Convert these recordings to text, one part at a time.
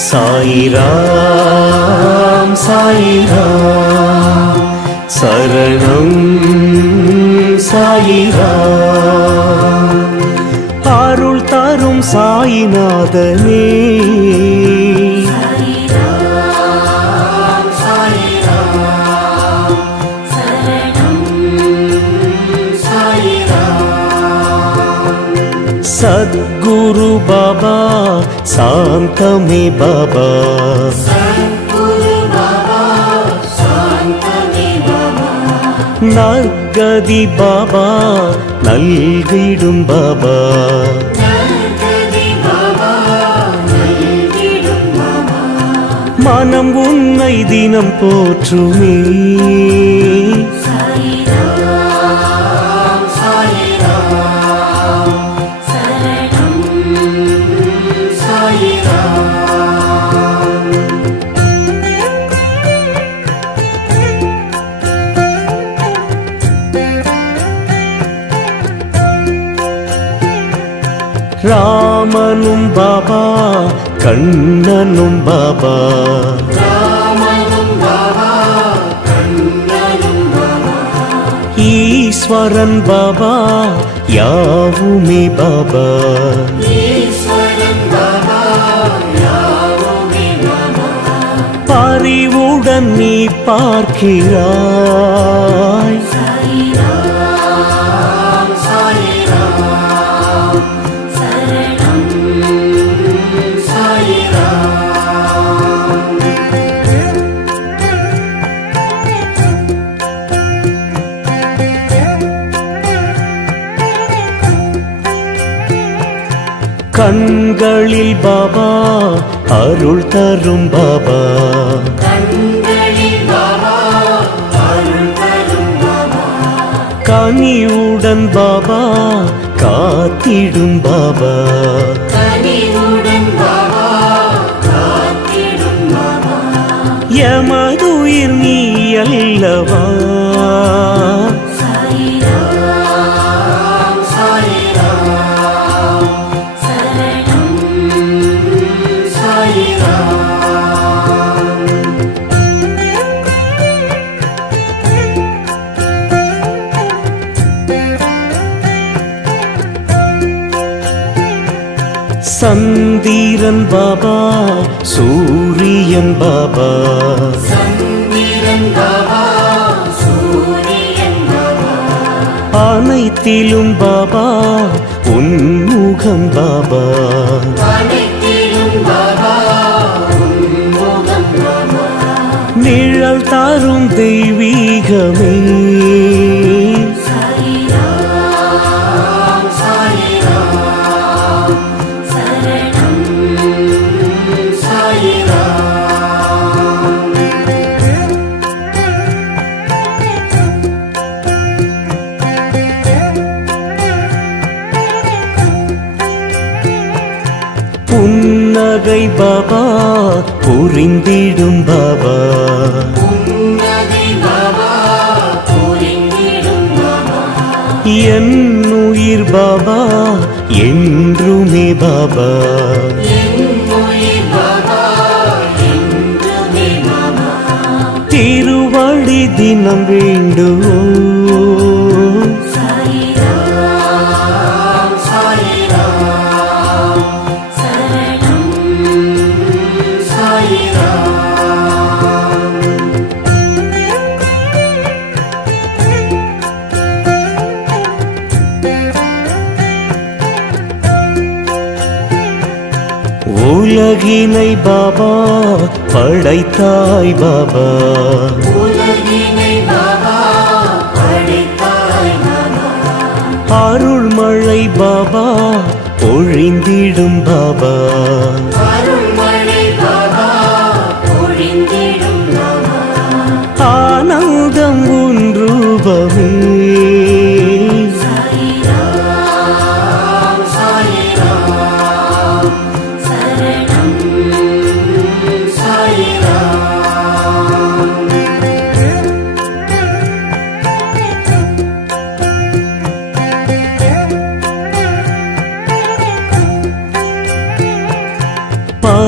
சாயிராம் சாயிராம் சரணம் சாயிராம் அருள் தரும் சாயிநாதனே சத்குரு பாபா சாந்தமே பாபா நற்கதி பாபா நல்கிடும் பாபா மனம் உன்னை தினம் போற்றுமே ராமனும் பாபா கண்ணனும் பாபா ஈஸ்வரன் பாபா யாவுமே பாபா பரிவுடன் நீ பார்க்கிறாய் கண்களில் பாபா அருள் தரும் பாபா கனிவுடன் பாபா காத்திடும் பாபா எமதுயிர் நீ அல்லவா சந்திரன் பாபா சூரியன் பாபா அனைத்திலும் பாபா உன்முகம் பாபா நிழல் தரும் தெய்வீகமே புன்னகை பாபா புரிந்திடும் பாபா என் உயிர் பாபா என்றுமே பாபா திருவடி தினம் வேண்டுமோ உலகினை பாபா படைத்தாய் பாபா அருள்மழை பாபா பொழிந்திடும் பாபா ஆனந்தம் உன் ரூபமே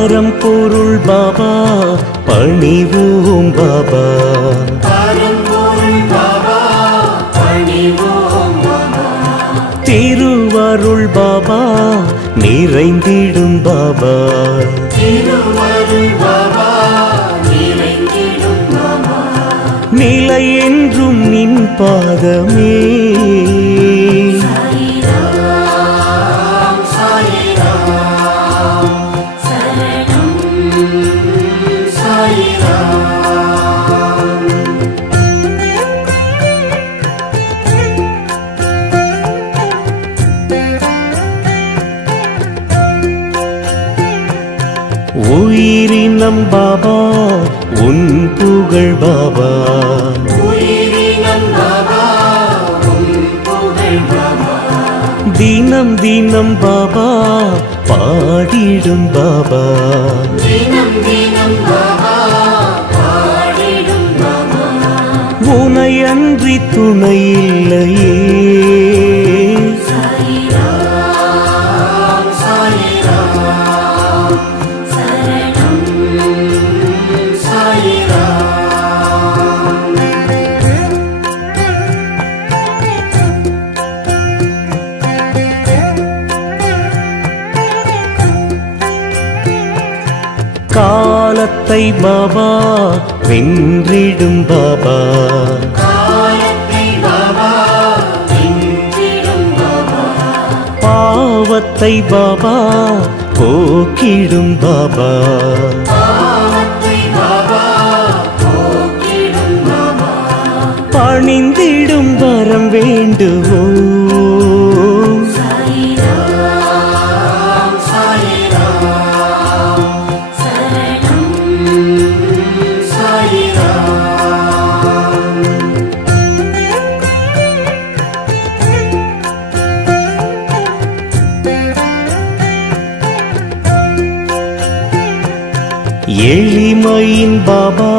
பரம்பொருள் பாபா பணிவோம் பாபா திருவருள் பாபா நிறைந்திடும் பாபா நிலை என்றும் நின் பாதமே உயிரினம் பாபா உன் புகழ் பாபா தினம் தினம் பாபா பாடிடும் பாபா உனை அன்றி துணை இல்லையே காலத்தை பாபா வென்றிடும் பாபா பாவத்தை பாபா போக்கிடும் பாபா பணிந்திடும் வரம் வேண்டுவோம் எளிமையின் பாபா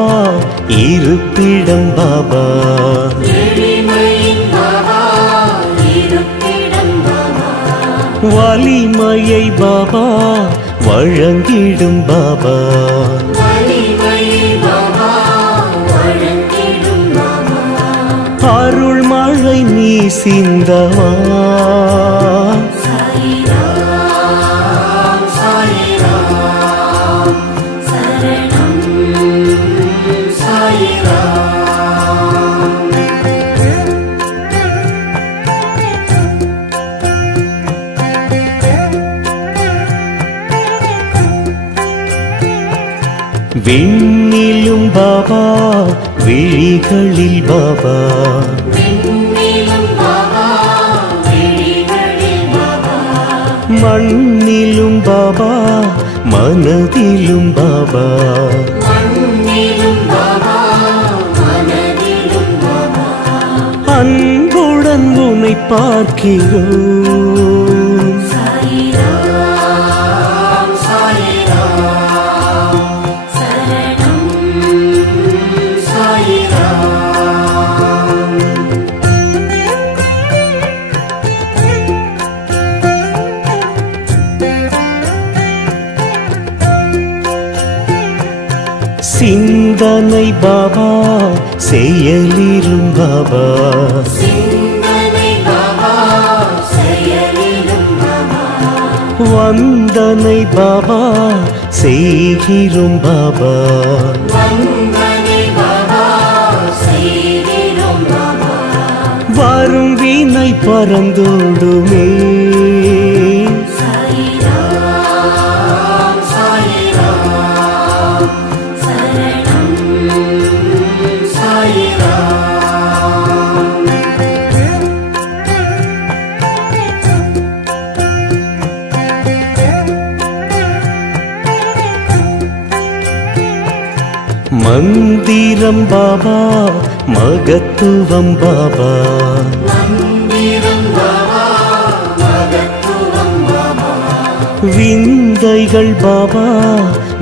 இருப்பிடம் பாபா வலிமையை பாபா வழங்கிடும் பாபா அருள் மழை நீ சிந்தவா விண்ணிலும் பாபா விழிகளில் பாபா மண்ணிலும் பாபா மனதிலும் பாபா அன்புடன் உன்னை பார்க்கிறோம் சிந்தனை பாபா செயலிலும் பாபா வந்தனை பாபா செய்கிறோம் பாபா வரும் வினை பறந்தோடுமே மந்திரம் பாபா மகத்துவம் பாபா விந்தைகள் பாபா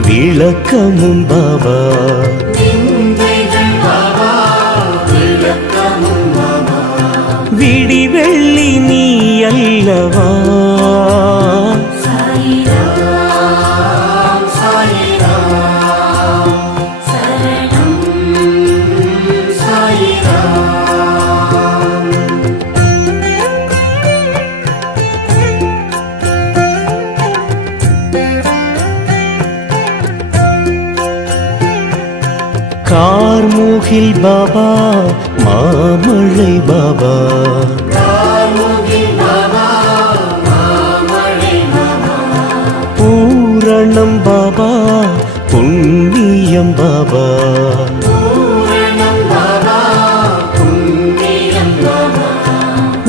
விளக்கமும் பாபா விடி வெள்ளி நீ அல்லவா கார்முகில் பாபா மாமழை பாபா பூரணம் பாபா புண்ணியம் பாபா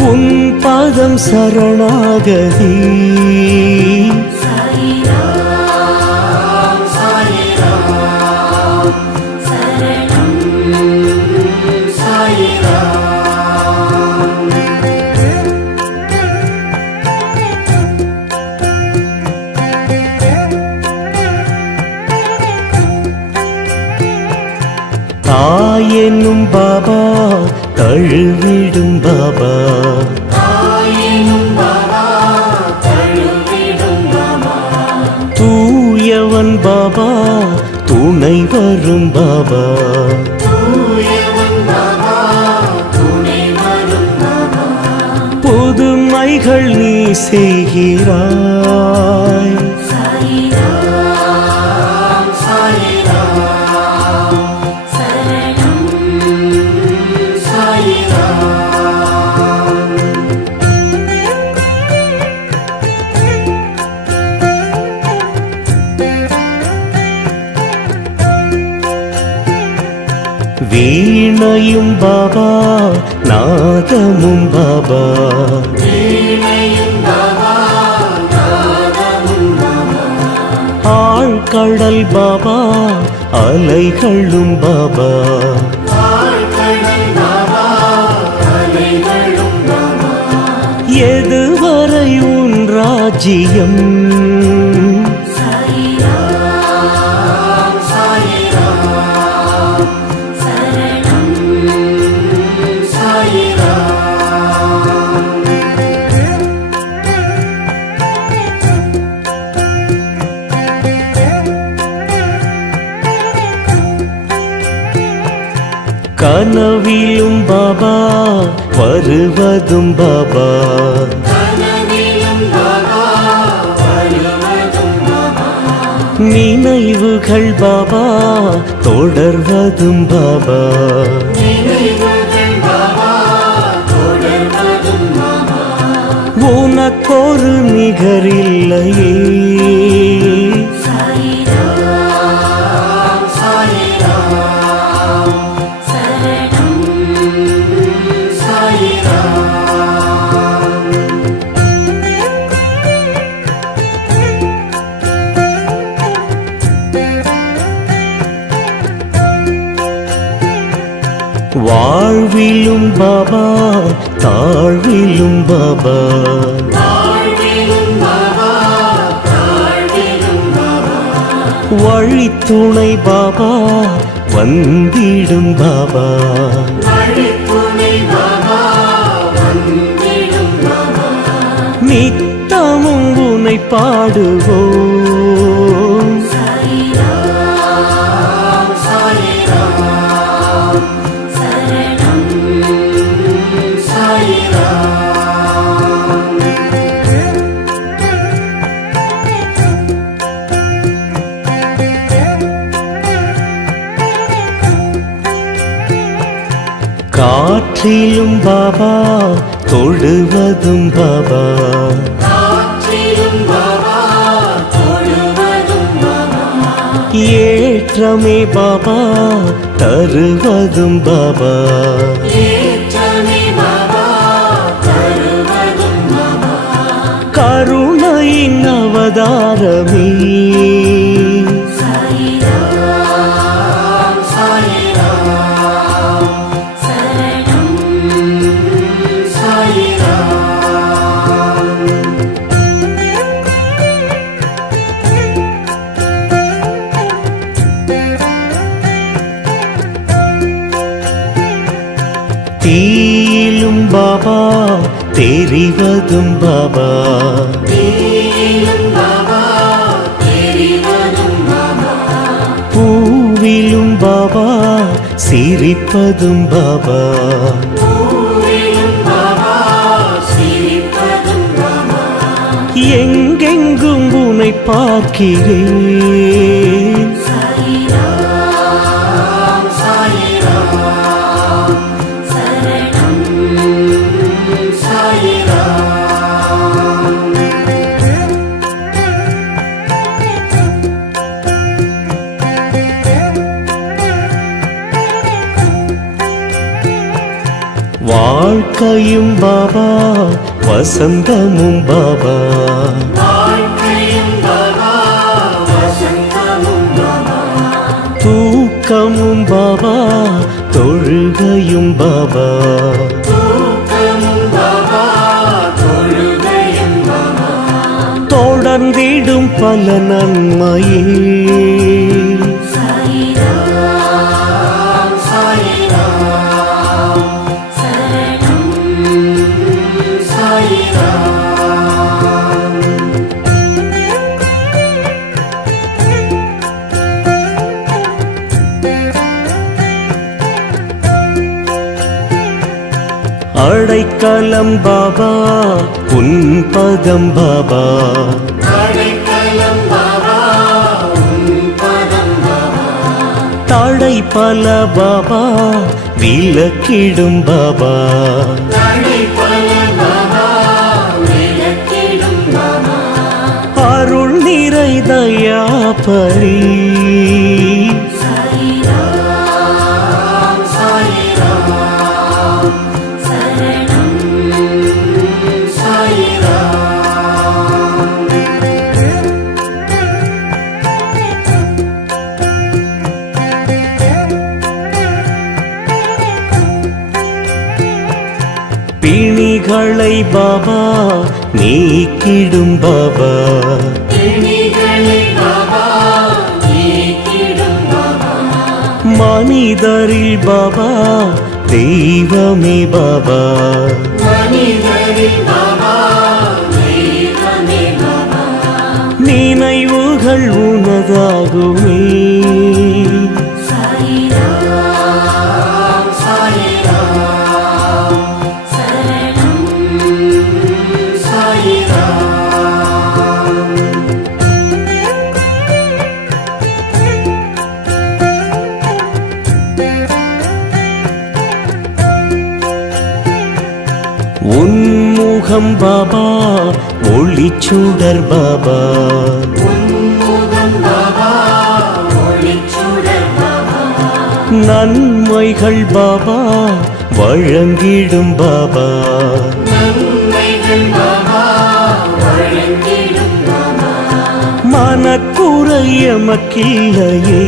உன் பாதம் சரணாகதி தாயெனும் பாபா தழுவிடும் பாபா தூயவன் பாபா துணை வரும் பாபா புதுமைகள் நீ செய்கிறாய் வீணையும் பாபா நாதமும் பாபா ஆழ்கடல் பாபா அலைகளும் பாபா எதுவரை உன் ராஜ்யம் கனவிலும் பாபா வருவதும் பாபா நினைவுகள் பாபா தொடர்வதும் பாபா உனக்கொரு நிகரில்லையே வாழ்விலும் பாபா தாழ்விலும் பாபா வழித்துணை பாபா வந்திடும் பாபா நித்தமும் உன்னை பாடுவோம் காற்றிலும் பாபா தொடுவதும் பாபா ஏற்றமே பாபா தருவதும் பாபா கருணையின் அவதாரமே தீயிலும் பாபா தெரிவதும் பாபா பூவிலும் பாபா சிரிப்பதும் பாபா எங்கெங்கும் உன்னை பார்க்கிறேன் வாழ்க்கையும் பாபா வசந்தமும் பாபா தூக்கமும் பாபா தொழுகையும் பாபா தொடர்ந்திடும் பல நன்மையே அடைக்கலம் பாபா உன் பதம் பாபா தடை பல பாபா விலக்கிடும் பாபா அருள் நிறை தயாபரி பிணிகளை பாபா நீக்கிடும் பாபா மனிதரில் பாபா தெய்வமே பாபா நினைவுகள் உனதாகுமே உன்முகம் பாபா ஒளிச்சுடர் பாபா நன்மைகள் பாபா வழங்கிடும் பாபா மனக்குறை எமக்கில்லையே